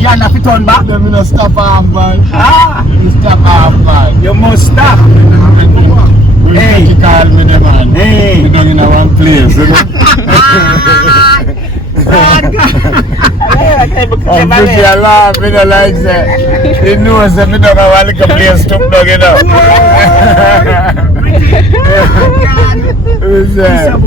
You're not fit on back? Them not stop half, man. Ah! You stop half, man. You must stop. Hey. You call me, the man. Hey. You don't in one place, you know? I'm pretty alive, I don't like that. He knows that I don't want to play a stupid dog, you know. Who's that?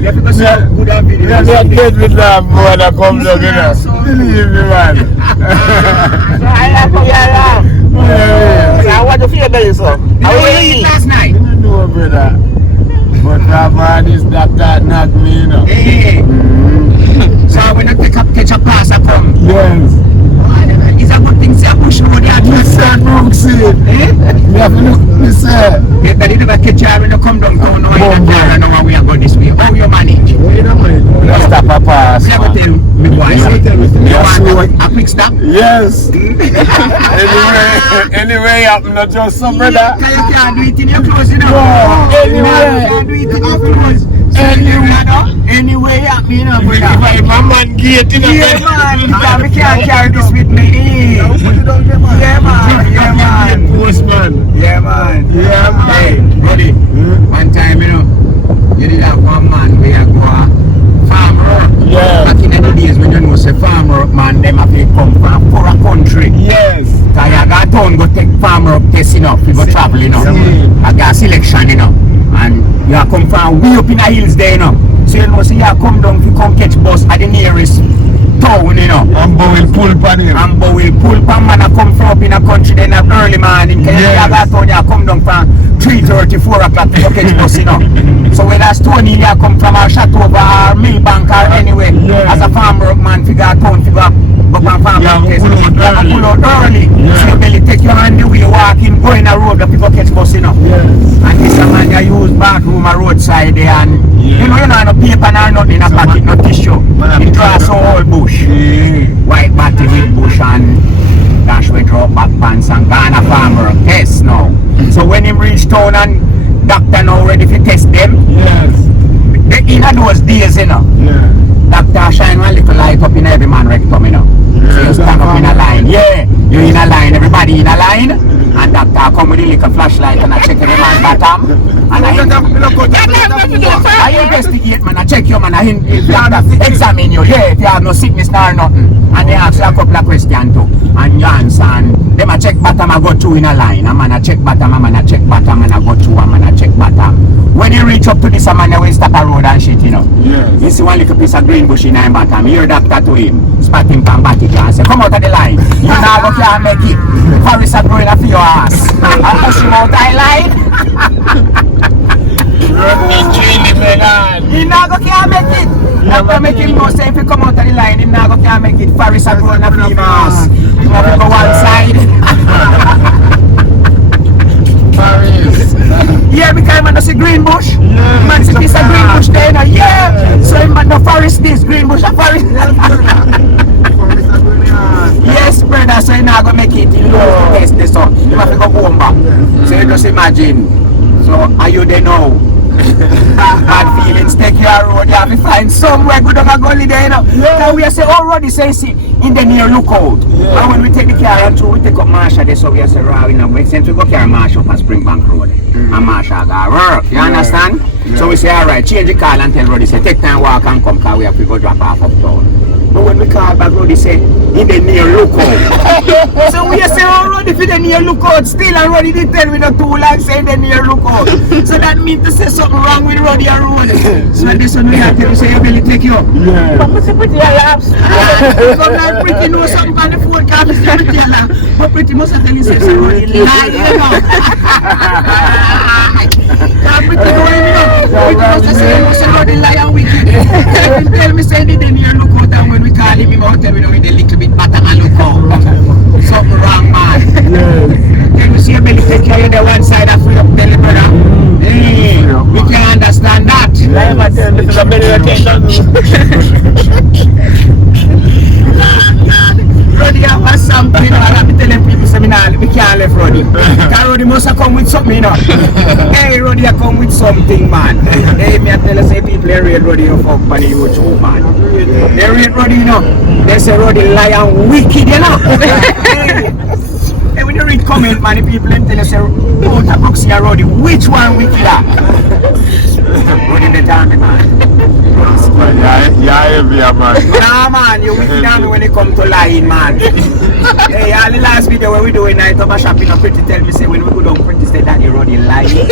You have to go see good video. You have to get with that boy that comes up, you know. Believe me, man. I want to feel better, so. How were you eat last night? I don't know, brother. But that man is that knock me, you know. Hey. So when I catch a pass, I come. Yes. It's a good thing to push road. Mr. Brooksy. You have to look, Mr. Yeah, but you never catch her when you come down town. No, I know we are going this way. How you manage? Let's stop a pass. Never tell me why. You want a quick stop? Yes. Anyway, I'm not just some brother. You can't do it in your clothes, you know. Anyway. You can't do it in your clothes. Anyway, you know, brother. If my man gate in a yeah, man. We can't carry this with me. Yeah, man. Yeah, man. Postman. Yeah, man. Yeah, man. Hey, Ruddy. One time, you know, you did have one man where you go farm work. Yeah. Back in the days when you know, say farm work, man, them have to come from for a country. Yes. So you got town go take farm work test, you know, you go travel, you know. I got selection, you know. And you have come from way up in the hills there, you know. So you know, so you have come down to come catch bus at the nearest town, you know. Ambo will pull pan him. Ambo will pull pan man, I come from up in the country then early morning. Yes. You have town, you come down from 3:30, 4 o'clock to catch bus, you know. So when that's Tony, you come from a Chateauba or Millbank or anywhere, as a farm work man, figure out town, figure out go from farm work test. You have to pull out early. So you barely take your hand the way, walking, going the road, the people catch bus, you know. Yes. And this a man you use bathroom or roadside there and you know no paper nor nothing in a pocket, no tissue. He draw some old bush. White batty with bush and dash with drop back pants and Ghana farmer test now. So when him reach town and doctor now ready to test them, Yes. they in those days, you know. Yeah. Doctor shine one little light up in every man rectum, you know. So you stand up in a line. Yeah, you in a line, everybody in a line. And doctor come with a little flashlight and I check every man bottom. And I investigate, man. I check you, man. I examine you. Yeah, if you have no sickness nor nothing. And they ask you a couple of questions too. And you answer. And them I check bottom, I go through in a line. A man I check bottom, a man I check bottom, and I go through, a man I check bottom. When you reach up to this, a man will stop a road and shit, you know. Yes. You see one little piece of green bush in him bottom. You hear doctor to him. Spot him from back and say, come out of the line. You now go can't make it. Paris are growing up your ass. And push him out of the line. He now go can't make it. After make him go say if he come out of the line, he now go can't make it. Paris are growing up your ass. You have to go one side. Paris. Yeah, because man see green bush. Yeah, Man see piece of green bush there, you know. Yeah. So him man no forest this green bush a forest. Yes, brother. So you now go make it. You know, test this up. You have to go home back. So you just imagine. So are you there now? Bad feelings, take your road, you have to find somewhere good on a gully there, you know. Now we say, oh, Ruddy say, see, in the near lookout. And when we take the car and we take up Marsha there, so we say, right, you know, make sense, we go carry Marsha up at Springbank Road. And Marsha go work, you understand? So we say, alright, change the car and tell Ruddy, say, take time, walk and come, because we have to go drop off uptown. But when we call back, Ruddy say, in the near lookout. So we say, oh, Ruddy, for the near lookout still, and Ruddy did tell me not too long, say the near lookout. So that means to say something wrong with Ruddy and Road. So this one we have to say, you really take you up. Yeah. But pretty laps. Come like pretty know something on the phone, can't be pretty lap. But pretty must have tell you, say, so Ruddy lie, you know. Can't pretty know him, you know. Pretty must have said, you say, Ruddy lie and wicked. Tell me, say, the near lookout, and when we call him, he must tell me, with a little bit bottom and lookout. Something wrong, man. Yes. Can you see a belly take care of the one side of freedom, tell him, brother? Hey, we can understand that. Yes. This is a belly attention. Ruddy have something, you know, I have to tell people, say, we can't leave Ruddy. Because Ruddy must have come with something, you know. Hey, Ruddy have come with something, man. Hey, me I tell you, say, people, they rate Ruddy of fuck on the YouTube, man. They rate Ruddy, you know. They say Ruddy lion wicked, you know. Hey, when you read comment, man, the people them tell you say, oh, the box here, Ruddy, which one wicked are? Ruddy the damn man. Yeah, heavy, man. Nah, man, you wicked on me when it come to lying, man. Hey, all the last video when we do a night of a shopping, pretty tell me say when we go down pretty say that you Ruddy lying.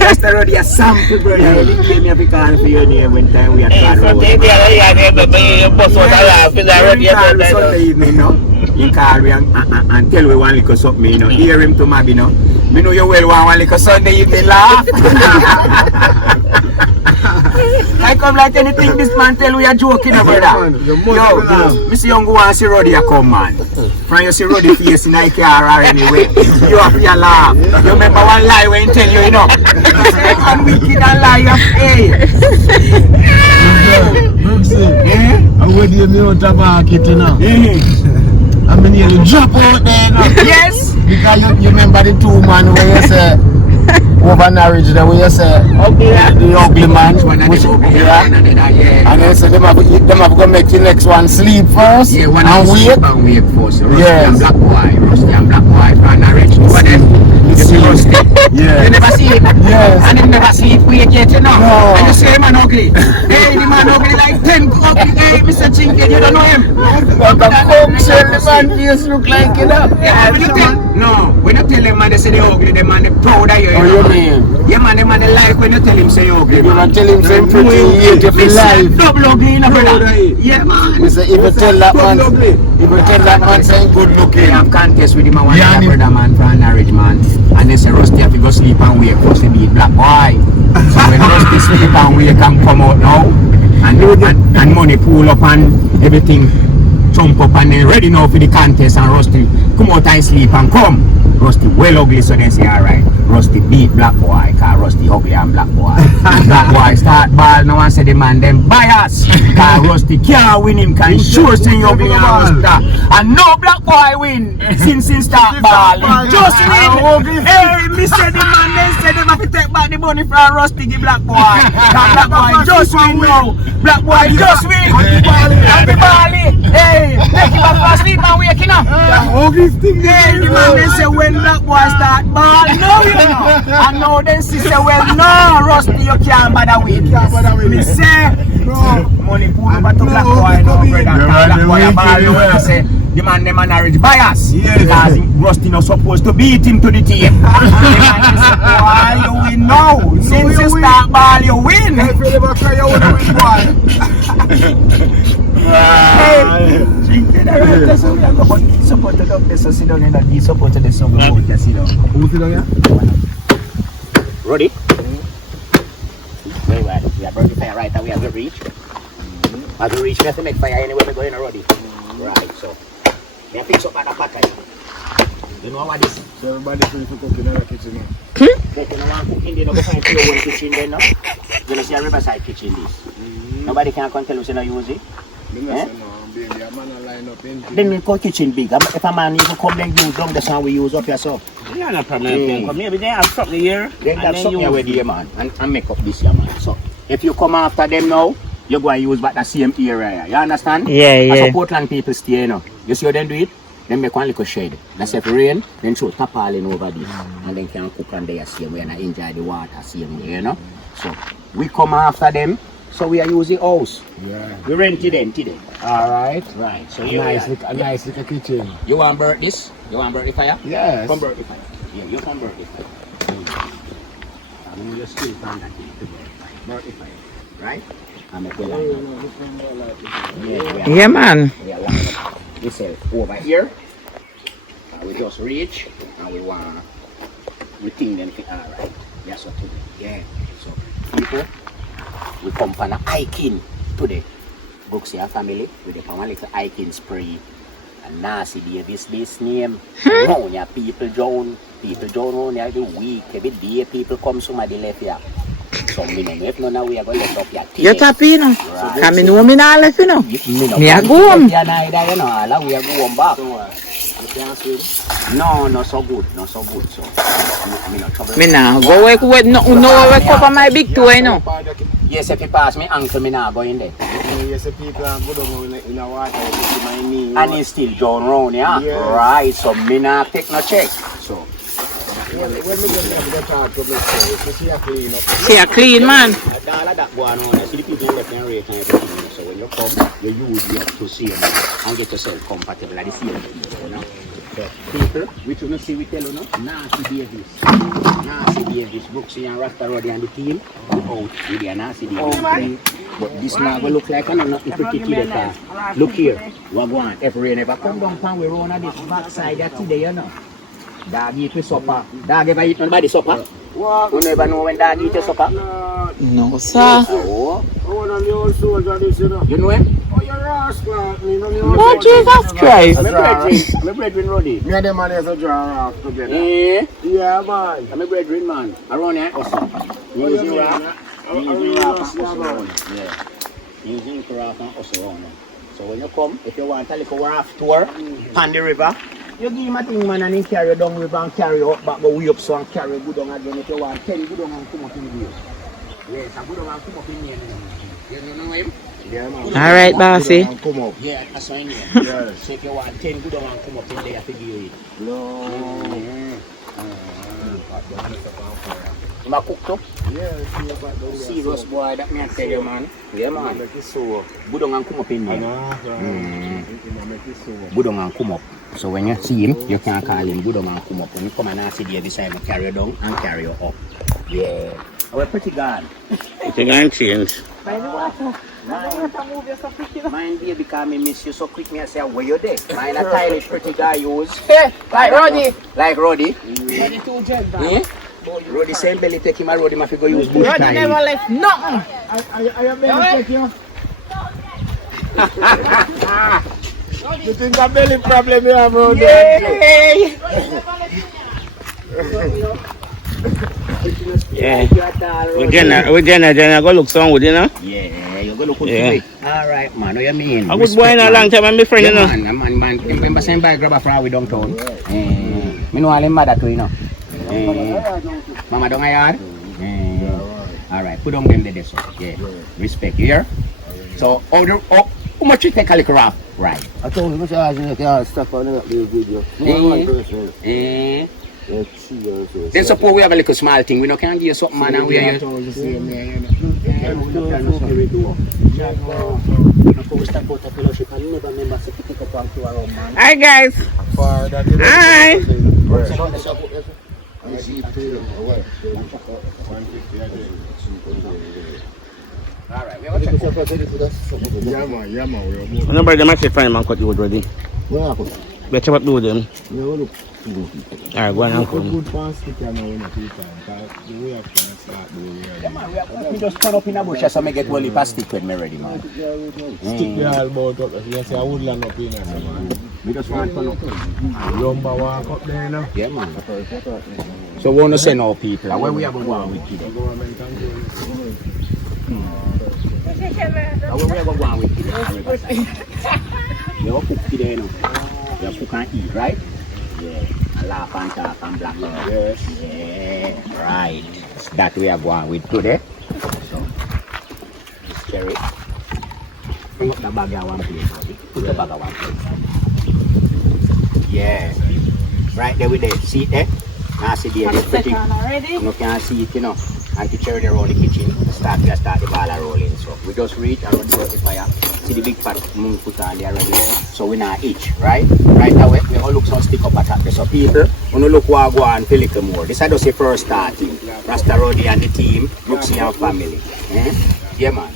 Mr. Ruddy, a sample, brother. You gave me a big call for your name when time we are called. Sunday evening, no? You call me and tell me one little something, you know. Hear him to Mabby, you know. Me know you well want one little Sunday evening laugh. I come like anything this man tell we are joking, brother. Yo, me see you go and see Ruddy come, man. From you see Ruddy face in the car or anyway, you have to laugh. You remember one lie when he tell you, you know. You say I'm wicked and lie, hey. I'm with you now to market, you know. I mean, you drop out there, you know. Yes. Because you remember the two man where you say, over marriage, the way you say, the ugly man, which, and they say them have to make the next one sleep first, yeah, one and wait. And wait first. Rusty Yes. and black boy, Rusty and black boy for marriage. Over them, you see Rusty. Yeah. You never see it. Yes. And him never see it wait yet, you know. No. And you say man ugly. Hey, the man ugly like 10 ugly. Hey, Mr. Chinky, you don't know him. But the man face look like, you know. Yeah, when you tell, no, when you tell them man they say they ugly, the man they proud of you. Oh, you mean? Yeah, man, the man they like when you tell him say you ugly. You want to tell him say pretty, hate if he life. Double ugly, you know, brother. Yeah, man. If you tell that man saying good looking. They have contest with him and one brother man for a marriage, man. And they say Rusty have to go sleep and wake first to beat black boy. So when Rusty sleep and wake and come out now, and money pull up and everything jump up and then ready now for the contest and Rusty come out and sleep and come. Rusty well ugly, so they say alright. Rusty beat black boy, cause Rusty ugly and black boy. Black boy start ball, no one say the man them bias. Cause Rusty can't win him, cause he sure saying ugly and Rusty. And no black boy win since start ball. He just win. Hey, me say the man then say them have to take back the money from Rusty, the black boy. Cause black boy just win now. Black boy just win. Happy Bali. Hey, take him back for sleep and waking up. Hey, the man then say when black boy start ball, no you know. And now then she say, well no, Rusty you can't bother with. Me say, no, money pull over to black boy no brother. Black boy a ball you well say, the man them a marriage bias. Because Rusty not supposed to beat him to the team. The man say, boy you win now. Since you start ball you win. Hey, drinking the right, that's how we are going to support the doctor, so sit down and be supported the song about you, sit down. Who sit down here? Ruddy? Very well, we are burning fire right and we have to reach. As we reach, we have to make fire anywhere we go in Ruddy. Right, so, we have to fix up at the pot. You know what this? So everybody free for cooking in the kitchen now. They don't want cooking, they don't go find your own kitchen then, no? You don't see a riverside kitchen this. Nobody can come tell you say no use it. Then we call kitchen big. If a man even come then use down the sound we use up here so. Yeah, no problem. Come here, they have something here. Then have something here with you man and make up this here man. So if you come after them now, you go and use back the same area. You understand? Yeah. As a Portland people stay, you know. You see how them do it? Then make one little shed. That's if rain, then throw tarpaulin over this. And then can cook on there same way and enjoy the water same way, you know. So we come after them. So we are using house. Yeah. We rent it then today. Alright. Right. So A nice little kitchen. You want to burn this? You want to burn the fire? Yes. Come burn the fire. Yeah, you can burn the fire. I'm going to just still find that thing to burn the fire. Right? I'm going to Yeah, man. We are lined up. We say over here. We just reach and we want we think then alright. That's what to do. Yeah. So people we come for a hiking today. Brooksia family with the one little hiking spray. And Nancy Davis this name. Round here people drown round here every week, every day people come somebody left here. So me know if none we are going to let up your tea. You tap in, no? Right. I know me not left, you know. Me a go home. We are going back. No, not so good, not so good. So, I mean, no trouble. Me nah go wake no wake up on my big toe, you know. Yes, if you pass me ankle, me nah go in there. Yes, people are good in the water, my knee. And it's still John round, yeah? Yes. Right, so me nah take no check. So, When we just get out to make sure, see a clean up. See a clean man. all of that going on, see the people left and right and everything. So when you come, you use it to see them and get yourself compatible at the same time, you know? People, which you don't see we tell you, no? Nasty babies. Nasty babies. Brooksy and Rasta Ruddy and the team. Out with their nasty babies. But this now will look like nothing pretty to the car. Look here. What go on? If rain ever come down and we run on this backside that today, you know. Dog eat with supper. Dog ever eat nobody supper? You never know when dog eat your supper? No, sir. Oh. You know him? Oh, you're rascal. Oh, Jesus Christ. I'm a brethren, Ruddy. Me and them man is a draw off together. Eh? Yeah, man. I'm a brethren, man. Around here, also. Using rock. Using rock and also around. Yeah. Using rock and also around. So when you come, if you want a little raft tour on the river, you give him a thing, man, and he carry you down river and carry you up back, go way up so and carry you good down again. If you want 10 good down and come up in the way. Yes, a good down and come up in here. You know him? Yeah, man. All right, bossy. Come up. Yeah, that's what I mean. Yes. So if you want 10 good down and come up in there, to give you it. No. You might cook too? Yeah, Serious boy, that me I tell you, man. Yeah, man. Make it so. Good down and come up in there. Make it so. Good down and come up. So when you see him, you can call him good down and come up. When you come and see the beside him, carry you down and carry you up. Yeah. We're pretty good. You can change. By the water. Mine baby, because me miss you so quick, me I say, where you there? Mine a stylish pretty guy use. Hey, like Ruddy. Like Ruddy. Yeah? Ruddy same belly take him a Ruddy, ma fi go use bush Ruddy time. never left nothing. I am belly take you. You think a belly problem you have, bro? Yay! Yeah. We Jenna go look some with you know. Yeah, you go look Yeah. it. Alright, man, what you mean? I was boy in a long time, I'm my friend, you know. Man, remember saying by grab a flower with downtown? Me know all them mother too, you know. Mama down a yard? Alright, put on them there, so. Yeah, respect, you hear? So, how much you take a little rap? Right. I told him, I can't stop on the video. Then suppose we have a little small thing, we no can give you something, man, and we are Hi guys. Hi. Alright, we have a check. Yeah, man. Nobody them actually find man cut you already. Let's check what do them. Alright, go on and come. Good basket, you know, when you the way I can start doing it. Yeah, man, we just turn up in a bush so I get one lip stick when me ready, man. Stick the elbow up, you say I would land up in there, man. We just want to turn up. Lumber walk up there, you know. Yeah, man. So we want to send our people. Where we have to go on with kids? Where we have to go on with kids? You have to cook today, you know. You have to cook and eat, right? Yeah. And laugh and talk and black. Yes. Yeah. Right. That we are going with today. So, this cherry. Bring up the bag at one place, buddy. Put the bag at one place. Yeah. Right there with it. See it there? Now see there. It's pretty. You can see it, you know. And the cherry around the kitchen. Start the ball rolling. So we just reach around the fire. See the big pot moon put on there already. So we now itch, right? Right away, we all look some stick up at that. So people, when you look what go on, feel a little more. This is just the first starting. Rasta Ruddy and the team, Brooksy and family. Yeah, man.